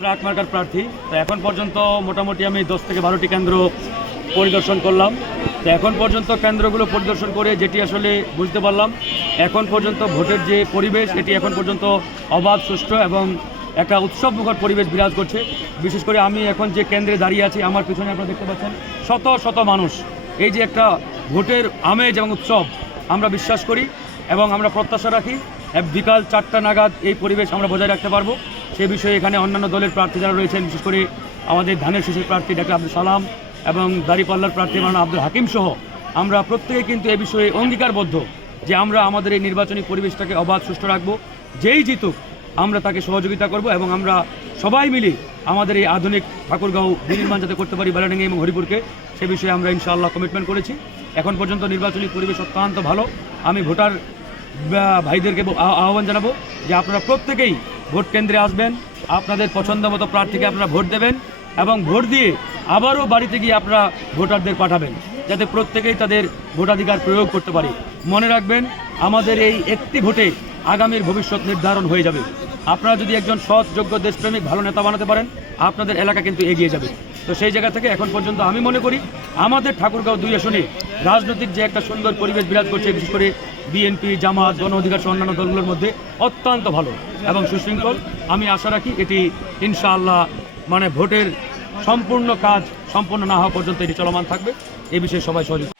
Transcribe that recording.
Truck marker প্রার্থী। তো এখন পর্যন্ত মোটামুটি আমি 10 থেকে 12টি কেন্দ্র পরিদর্শন করলাম। তো এখন পর্যন্ত কেন্দ্রগুলো পরিদর্শন করে যেটি আসলে বুঝতে পারলাম, এখন পর্যন্ত ভোটের যে পরিবেশ এটি এখন পর্যন্ত অবাধ, সুষ্ঠু এবং একটা উৎসবমুখর পরিবেশ বিরাজ করছে। বিশেষ করে আমি এখন যে কেন্দ্রে দাঁড়িয়ে আছি, আমার পিছনে আপনারা দেখতে পাচ্ছেন শত শত মানুষ। এই যে একটা ভোটের আমেজ এবং উৎসব, আমরা বিশ্বাস করি এবং আমরা প্রত্যাশা রাখি বিকাল 4টা নাগাদ এই পরিবেশ আমরা বজায় রাখতে পারবো। সে বিষয়ে এখানে অন্যান্য দলের প্রার্থী যারা রয়েছেন, বিশেষ করে আমাদের ধানের শীষের প্রার্থী ডাক্তার আব্দুল সালাম এবং দাঁড়িপাল্লার প্রার্থী মাওলানা আব্দুল হাকিম সহ আমরা প্রত্যেকে কিন্তু এ বিষয়ে অঙ্গীকারবদ্ধ যে আমরা আমাদের এই নির্বাচনী পরিবেশটাকে অবাধ, সুষ্ঠু রাখবো। যেই জিতুক আমরা তাকে সহযোগিতা করব এবং আমরা সবাই মিলে আমাদের এই আধুনিক ঠাকুরগাঁও বিনির্মাণ যাতে করতে পারি বেলাডাঙ্গি এবং হরিপুরকে, সে বিষয়ে আমরা ইনশাআল্লাহ কমিটমেন্ট করেছি। এখন পর্যন্ত নির্বাচনী পরিবেশ অত্যন্ত ভালো। আমি ভোটার ভাইদেরকে আহ্বান জানাবো যে আপনারা প্রত্যেকেই ভোট কেন্দ্রে আসবেন, আপনাদের পছন্দ মতো প্রার্থীকে আপনারা ভোট দেবেন এবং ভোট দিয়ে আবারও বাড়িতে গিয়ে আপনারা ভোটারদের পাঠাবেন, যাতে প্রত্যেকেই তাদের ভোটাধিকার প্রয়োগ করতে পারে। মনে রাখবেন, আমাদের এই একটি ভোটে আগামীর ভবিষ্যৎ নির্ধারণ হয়ে যাবে। আপনারা যদি একজন সৎ, যোগ্য, দেশপ্রেমিক, ভালো নেতা বানাতে পারেন, আপনাদের এলাকা কিন্তু এগিয়ে যাবে। তো সেই জায়গা থেকে এখন পর্যন্ত আমি মনে করি আমাদের ঠাকুরগাঁও 2 আসনে রাজনৈতিক যে একটা সুন্দর পরিবেশ বিরাজ করছে, বিশেষ করে বিএনপি, জামাত, গণ অধিকার সহ অন্যান্য দলগুলোর মধ্যে অত্যন্ত ভালো এবং সুশৃঙ্খল। আমি আশা রাখি এটি ইনশাআল্লাহ ভোটের সম্পূর্ণ কাজ সম্পূর্ণ না হওয়া পর্যন্ত এটি চলমান থাকবে। এ বিষয়ে সবাই সহযোগিতা